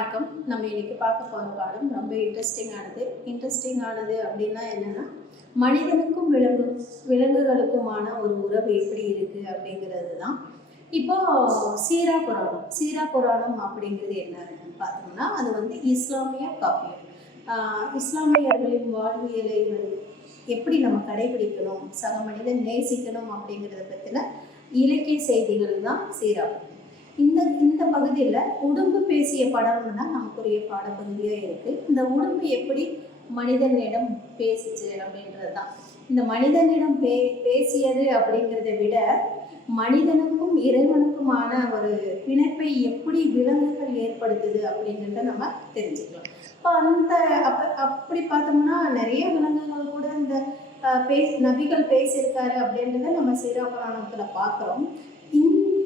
வணக்கம். நம்ம இன்னைக்கு பார்க்க போகிற பாடம் ரொம்ப இன்ட்ரெஸ்டிங்கானது அப்படின்னா என்னென்னா, மனிதனுக்கும் விலங்குகளுக்குமான ஒரு உறவு எப்படி இருக்குது அப்படிங்கிறது தான். இப்போ சீரா புராணம் அப்படிங்கிறது என்னன்னு பார்த்தோம்னா, அது வந்து இஸ்லாமிய காப்பியம். இஸ்லாமியர்களின் வாழ்வியலை எப்படி நம்ம கடைபிடிக்கணும், சக மனிதன் நேசிக்கணும் அப்படிங்கிறத பற்றின இலக்கிய செய்திகள் தான் சீரா. இந்த பகுதியில் உடும்பு பேசிய படம்னு தான் நமக்குரிய பாடப்பகுதியாக இருக்குது. இந்த உடும்பு எப்படி மனிதனிடம் பேசிச்சு அப்படின்றது தான். இந்த மனிதனிடம் பேசியது அப்படிங்கிறத விட மனிதனுக்கும் இறைவனுக்குமான ஒரு பிணைப்பை எப்படி விலங்குகள் ஏற்படுத்துது அப்படிங்கிறத நம்ம தெரிஞ்சுக்கலாம். இப்போ அப்படி பார்த்தோம்னா நிறைய விலங்குகள் கூட இந்த நபிகள் பேசியிருக்காரு அப்படின்றத நம்ம சீரா புராணத்தில் பார்க்குறோம்.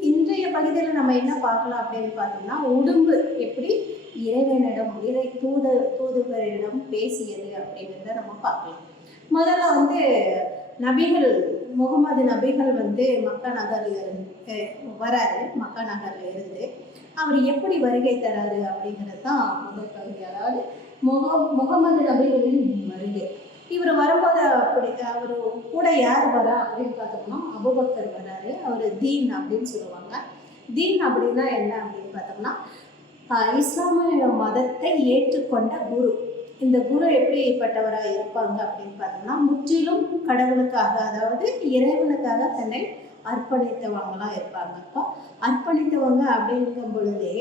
இன்றைய பகுதியில் நம்ம என்ன பார்க்கலாம் அப்படின்னு பார்த்தோம்னா, உடும்பு எப்படி இறைவனிடம் தூதுவரிடம் பேசியது அப்படிங்கிறத நம்ம பார்க்கலாம். முதல்ல வந்து முகமது நபிகள் வந்து மக்கா நகர்ல இருந்து அவர் எப்படி வருகை தராரு அப்படிங்கிறது தான் முதல் பகுதி. அதாவது முகமது நபிகளின் வருகை. இவர் வரும்போது அவர் கூட யார் வரா அப்படின்னு பார்த்தோம்னா, அபூபக்கர் வராரு. அவர் தீன் அப்படின்னு சொல்லுவாங்க. தீன் அப்படின்னா என்ன அப்படின்னு பார்த்தோம்னா, இஸ்லாமிய மதத்தை ஏற்றுக்கொண்ட குரு. இந்த குரு எப்படிப்பட்டவராக இருப்பாங்க அப்படின்னு பார்த்தோம்னா, முற்றிலும் கடவுளுக்காக, அதாவது இறைவனுக்காக தன்னை அர்ப்பணித்தவங்களாம் இருப்பாங்க. அப்போ அர்ப்பணித்தவங்க அப்படிங்கும் பொழுதே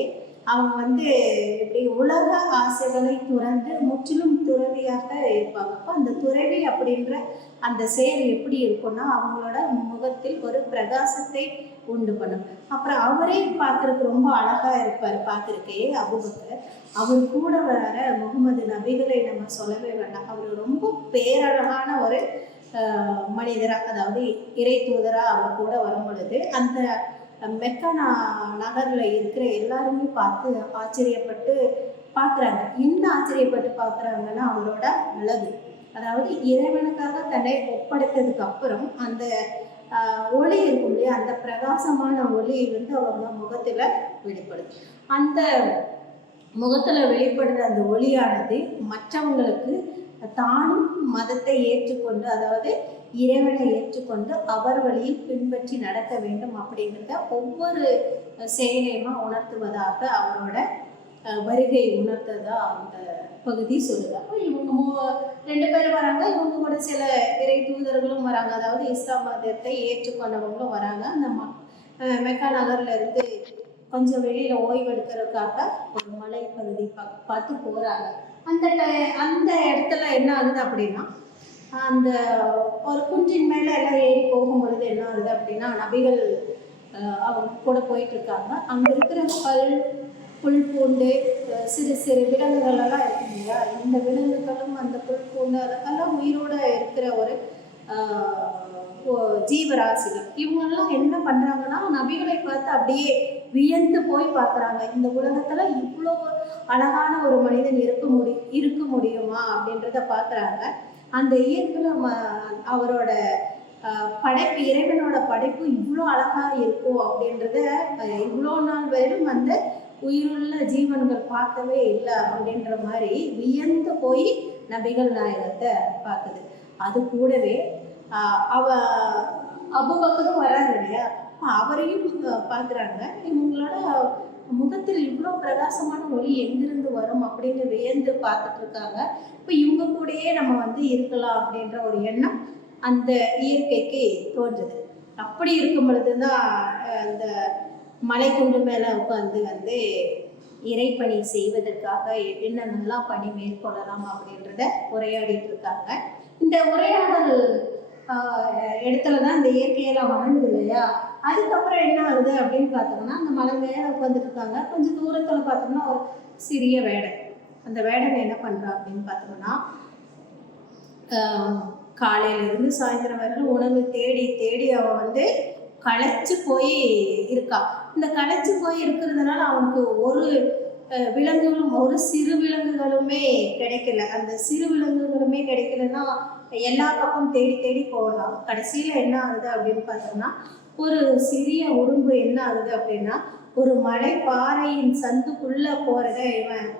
அவங்க வந்து இப்படி உலக ஆசைகளை துறந்து முற்றிலும் துறவியாக இருப்பாங்க. அப்போ அந்த துறவி அப்படின்ற அந்த செயல் எப்படி இருக்கும்னா, அவங்களோட முகத்தில் ஒரு பிரகாசத்தை உண்டு பண்ணும். அப்புறம் அவரே பார்க்கறதுக்கு ரொம்ப அழகாக இருப்பார். பார்க்குறக்கே அபூபக்கர். அவர் கூட வர முகமது நபிகளை நம்ம சொல்லவே வேண்டாம். அவர் ரொம்ப பேரழகான ஒரு மனிதராக, அதாவது இறை தூதராக அவர் கூட வரும் பொழுது அந்த மெக்கா நகரில் இருக்கிற எல்லாருமே பார்த்து ஆச்சரியப்பட்டு பார்க்குறாங்க. என்ன ஆச்சரியப்பட்டு பார்க்குறாங்கன்னா, அவரோட அழகு. அதாவது இறைவனுக்காக தன்னை ஒப்படைத்ததுக்கு அப்புறம் அந்த ஒளி இருக்கும் இல்லையா, அந்த பிரகாசமான ஒளி வந்து அவங்க முகத்தில் வெளிப்படுது. அந்த முகத்தில் வெளிப்படுற அந்த ஒளியானது மற்றவங்களுக்கு தானும் மதத்தை ஏற்றுக்கொண்டு, அதாவது இறைவனை ஏற்றுக்கொண்டு அவர் வழியில் பின்பற்றி நடக்க வேண்டும் அப்படிங்கிறத ஒவ்வொரு செயலையுமா உணர்த்துவதாக அவரோட வருகை உணர்த்ததா அந்த பகுதி சொல்லுது. அப்போ இவங்க 2 பேர் வராங்க. இவங்க கூட சில இறை தூதர்களும் வராங்க, அதாவது இஸ்லாம் மதத்தை ஏற்றுக்கொண்டவங்களும் வராங்க. அந்த மெக்கா நகர்ல இருந்து கொஞ்சம் வெளியில் ஓய்வெடுக்கிறதுக்காக ஒரு மலை பகுதி பார்த்து போகிறாங்க. அந்த இடத்துல என்ன ஆகுது அப்படின்னா, அந்த ஒரு குன்றின் மேலே எல்லாம் ஏறி போகும் பொழுது என்ன ஆகுது அப்படின்னா, நபிகள் அவங்க கூட போயிட்டுருக்காங்க. அங்கே இருக்கிற புல் பூண்டு சிறு சிறு விலங்குகள் எல்லாம் இருக்கு இல்லையா, இந்த விலங்குகளும் அந்த புல் பூண்டு அதெல்லாம் உயிரோடு இருக்கிற ஒரு ஜீவராசிகள். இவங்கெல்லாம் என்ன பண்ணுறாங்கன்னா, நபிகளை பார்த்து அப்படியே வியந்து போய் பார்க்குறாங்க. இந்த உலகத்தில் இவ்வளோ அழகான ஒரு மனிதன் இருக்க முடியுமா அப்படின்றத பார்க்குறாங்க. அந்த இயற்கையில் அவரோட படைப்பு, இறைவனோட படைப்பு இவ்வளோ அழகாக இருக்கும் அப்படின்றத இவ்வளோ நாள் வரையும் அந்த உயிருள்ள ஜீவன்கள் பார்க்கவே இல்லை அப்படின்ற மாதிரி வியந்து போய் நபிகள் நாயகத்தை பார்க்குது. அது கூடவே அபூபக்கரும் வராது இல்லையா, அவரையும் பார்க்குறாங்க. இவங்களோட முகத்தில் இவ்வளோ பிரகாசமான ஒளி எங்கிருந்து வரும் அப்படின்னு வியந்து பார்த்துட்டு இருக்காங்க. இப்போ இவங்க கூடயே நம்ம வந்து இருக்கலாம் அப்படின்ற ஒரு எண்ணம் அந்த இயற்கைக்கு தோன்றுது. அப்படி இருக்கும் பொழுதுதான் அந்த மலைக்குண்டு மேலே உட்காந்து வந்து இறைப்பணி செய்வதற்காக என்னென்னலாம் பணி மேற்கொள்ளலாம் அப்படின்றத உரையாடிட்டு இருக்காங்க. இந்த உரையாடல் இடத்துல தான் இந்த இயற்கையெல்லாம் வளர்ந்து இல்லையா. அதுக்கப்புறம் என்ன ஆகுது அப்படின்னு பார்த்தோம்னா, அந்த மலை மேலே உட்காந்துட்டு இருக்காங்க. கொஞ்சம் தூரத்தில் பார்த்தோம்னா ஒரு சிறிய வேடன். அந்த வேடன் என்ன பண்ணுறா அப்படின்னு பார்த்தோம்னா, காலையிலேருந்து சாயந்தரம் வரைக்கும் உணவு தேடி தேடி அவன் வந்து களைச்சு போய் இருக்கா. இந்த களைச்சு போய் இருக்கிறதுனால அவனுக்கு ஒரு விலங்குகளும் ஒரு சிறு விலங்குகளுமே கிடைக்கல. அந்த சிறு விலங்குகளுமே கிடைக்கலன்னா எல்லா பக்கம் தேடி தேடி போகலாம். கடைசியில் என்ன ஆகுது அப்படின்னு பார்த்தோம்னா, ஒரு சிறிய உடும்பு என்ன ஆகுது அப்படின்னா, ஒரு மலை பாறையின் சந்துக்குள்ள போறத இவன்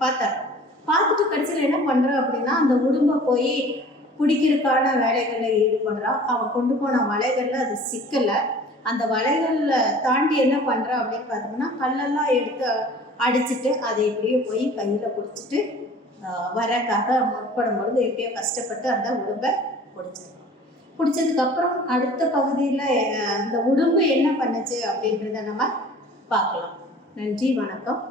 பார்த்தார். பார்த்துட்டு கடைசியில் என்ன பண்றான் அப்படின்னா, அந்த உடும்பை போய் பிடிக்கிறதுக்கான வேலைகளில் ஈடுபடுறான். அவன் கொண்டு போன வலைகள்ல அது சிக்கலை. அந்த வலைகளில் தாண்டி என்ன பண்றான் அப்படின்னு பார்த்தோம்னா, கல்லெல்லாம் எடுத்து அடிச்சுட்டு அதை எப்படியோ போய் கையில் பிடிச்சிட்டு வரக்காக முற்படும் பொழுது எப்படியோ கஷ்டப்பட்டு அந்த உடும்பை பிடிச்சிருக்கான். பிடிச்சதுக்கப்புறம் அடுத்த பகுதியில் அந்த உடும்பு என்ன பண்ணுச்சு அப்படின்றத நம்ம பார்க்கலாம். நன்றி, வணக்கம்.